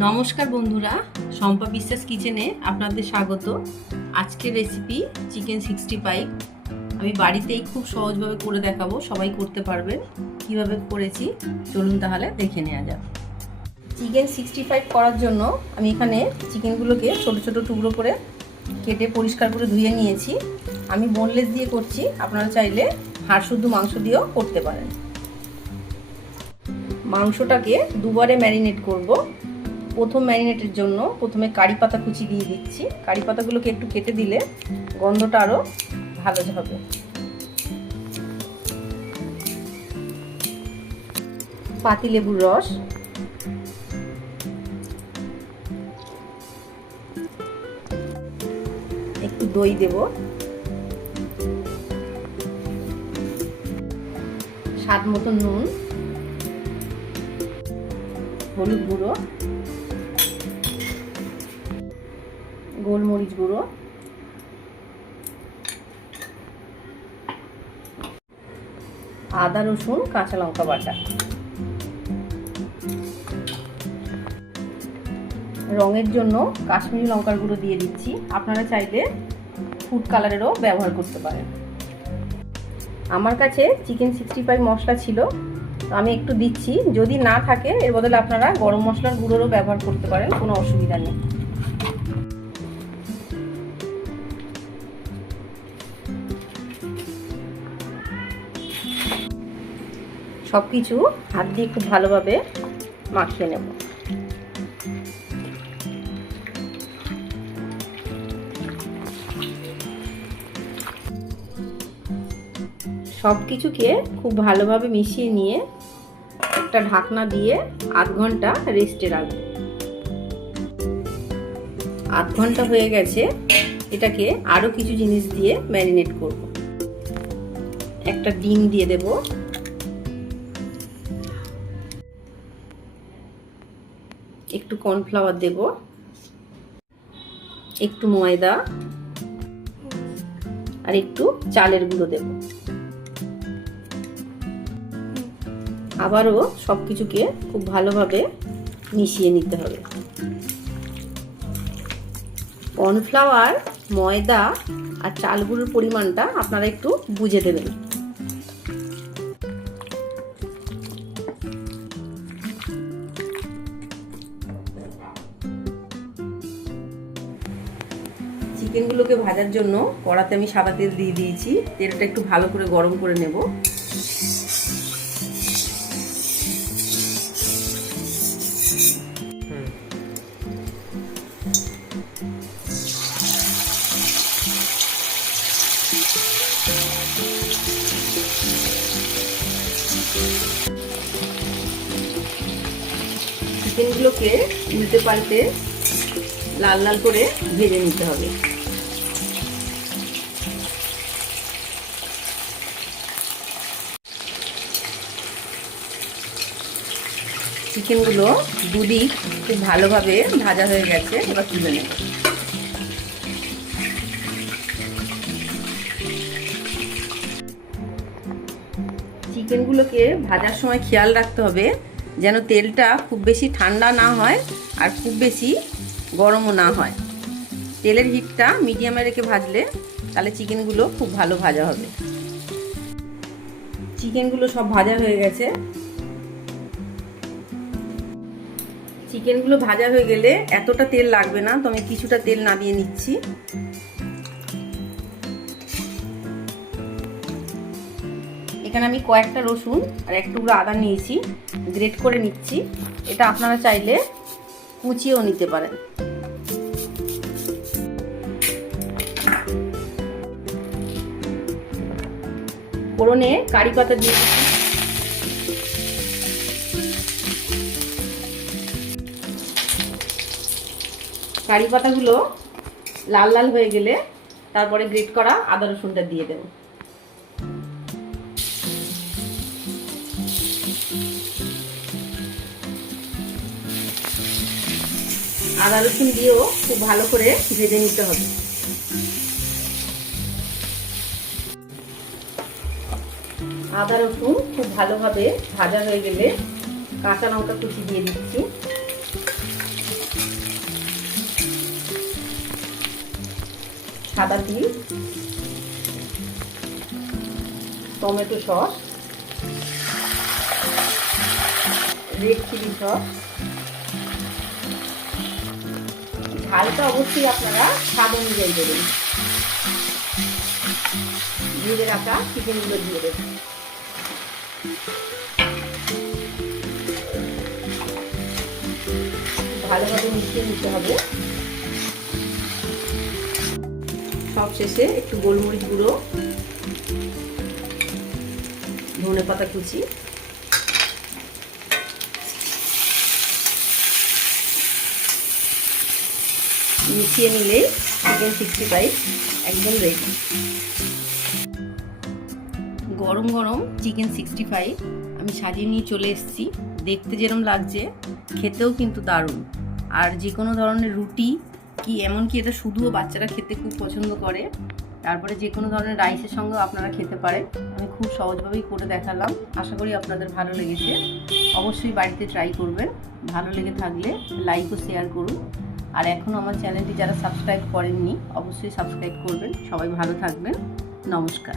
নমস্কার বন্ধুরা, শম্পা বিশ্বাস কিচেনে আপনাদের স্বাগত। আজকের রেসিপি চিকেন 65। আমি বাড়িতেই খুব সহজভাবে করে দেখাবো, সবাই করতে পারবেন। কিভাবে করেছি চলুন তাহলে দেখে নেওয়া যাক। চিকেন 65 করার জন্য আমি এখানে চিকেনগুলোকে ছোট ছোট টুকরো করে কেটে পরিষ্কার করে ধুয়ে নিয়েছি। আমি বোনলেস দিয়ে করছি, আপনারা চাইলে হাড় শুদ্ধ মাংস দিয়েও করতে পারেন। মাংসটাকে দুবারে ম্যারিনেট করব। প্রথম ম্যারিনেটের জন্য প্রথমে কারি পাতা কুচি দিয়ে দিচ্ছি। কারি পাতাগুলোকে একটু কেটে দিলে গন্ধটা আরও ভালো হবে। পাতিলেবুর রস, একটু দই দেব, স্বাদ মতো নুন, হলুদ গুঁড়ো, গোলমরিচ গুঁড়ো, আদা রসুন কাঁচা লঙ্কা বাটা। রঙের জন্য কাশ্মীরি লঙ্কার গুঁড়ো দিয়ে দিচ্ছি, আপনারা চাইলে ফুড কালারেরও ব্যবহার করতে পারেন। আমার কাছে চিকেন 65 মশলা ছিল, তো আমি একটু দিচ্ছি। যদি না থাকে এর বদলে আপনারা গরম মশলার গুঁড়োরও ব্যবহার করতে পারেন, কোনো অসুবিধা নেই। সব কিছু হাত দিয়ে খুব ভালোভাবে মাখিয়ে নেব। সব কিছুকে খুব ভালোভাবে মিশিয়ে নিয়ে একটা ঢাকনা দিয়ে আধ ঘন্টা রেস্টে রাখবো। আধ ঘন্টা হয়ে গেছে, এটাকে আরো কিছু জিনিস দিয়ে ম্যারিনেট করব। একটা ডিম দিয়ে দেব, একটু কর্নফ্লাওয়ার দেব, একটু ময়দা আর একটু চালের গুঁড়ো দেব। আবারও সবকিছুকে খুব ভালোভাবে মিশিয়ে নিতে হবে। কর্নফ্লাওয়ার, ময়দা আর চাল গুঁড়োর পরিমাণটা আপনারা একটু বুঝে দেবেন। চিকেনগুলোকে ভাজার জন্য কড়াতে আমি সাদা তেল দিয়ে দিয়েছি। তেলটা একটু ভালো করে গরম করে নেব। চিকেনগুলোকে উল্টে পাল্টে লাল লাল করে ভেজে নিতে হবে। চিকেনগুলো দুদিক খুব ভালোভাবে ভাজা হয়ে গেছে, এবার তুলে নেব। চিকেনগুলোকে ভাজার সময় খেয়াল রাখতে হবে যেন তেলটা খুব বেশি ঠান্ডা না হয় আর খুব বেশি গরমও না হয়। তেলের হিটটা মিডিয়ামে রেখে ভাজলে তাহলে চিকেনগুলো খুব ভালো ভাজা হবে। চিকেনগুলো সব ভাজা হয়ে গেছে। চিকেনগুলো ভাজা হয়ে গেলে এতটা তেল লাগবে না, তো আমি কিছুটা তেল নামিয়ে নিচ্ছি। এখানে আমি কয়েকটা রসুন আর এক টুকরো আদা নিয়েছি, গ্রেট করে নিচ্ছি। এটা আপনারা চাইলে কুচিয়েও নিতে পারেন। ফোড়নে কারি পাতা দিয়ে দিচ্ছি। কারি পাতাগুলো লাল লাল হয়ে গেলে তারপরে গ্রেট করা আদা রসুনটা দিয়ে দেব। আদা রসুন দিয়েও খুব ভালো করে ভেজে নিতে হবে। আদা রসুন খুব ভালোভাবে ভাজা হয়ে গেলে কাঁচা লঙ্কা কুচি দিয়ে দিচ্ছি। সাদা তিল, tomato sauce, red chilli sauce. ঝালটা অবশ্যই আপনারা স্বাদ অনুযায়ী দেবেন। ভেজে রাখা চিকেনগুলো দিয়ে দেবেন। ভালোভাবে মিশিয়ে নিতে হবে। সব শেষে একটু গোলমরিচ গুঁড়ো, ধনেপাতা কুচি, মিশিয়ে নিলে চিকেন 65 একদম রেডি। গরম গরম চিকেন 65 আমি সাজিয়ে নিয়ে চলে এসেছি। দেখতে যেরকম লাগছে খেতেও কিন্তু দারুণ। আর যে কোনো ধরনের রুটি কি এমনকি এটা শুধুও বাচ্চারা খেতে খুব পছন্দ করে। তারপরে যে কোনো ধরনের রাইসের সঙ্গেও আপনারা খেতে পারেন। আমি খুব সহজভাবেই করে দেখালাম। আশা করি আপনাদের ভালো লেগেছে। অবশ্যই বাড়িতে ট্রাই করবেন। ভালো লেগে থাকলে লাইক ও শেয়ার করুন। আর এখনও আমার চ্যানেলটি যারা সাবস্ক্রাইব করেননি অবশ্যই সাবস্ক্রাইব করবেন। সবাই ভালো থাকবেন। নমস্কার।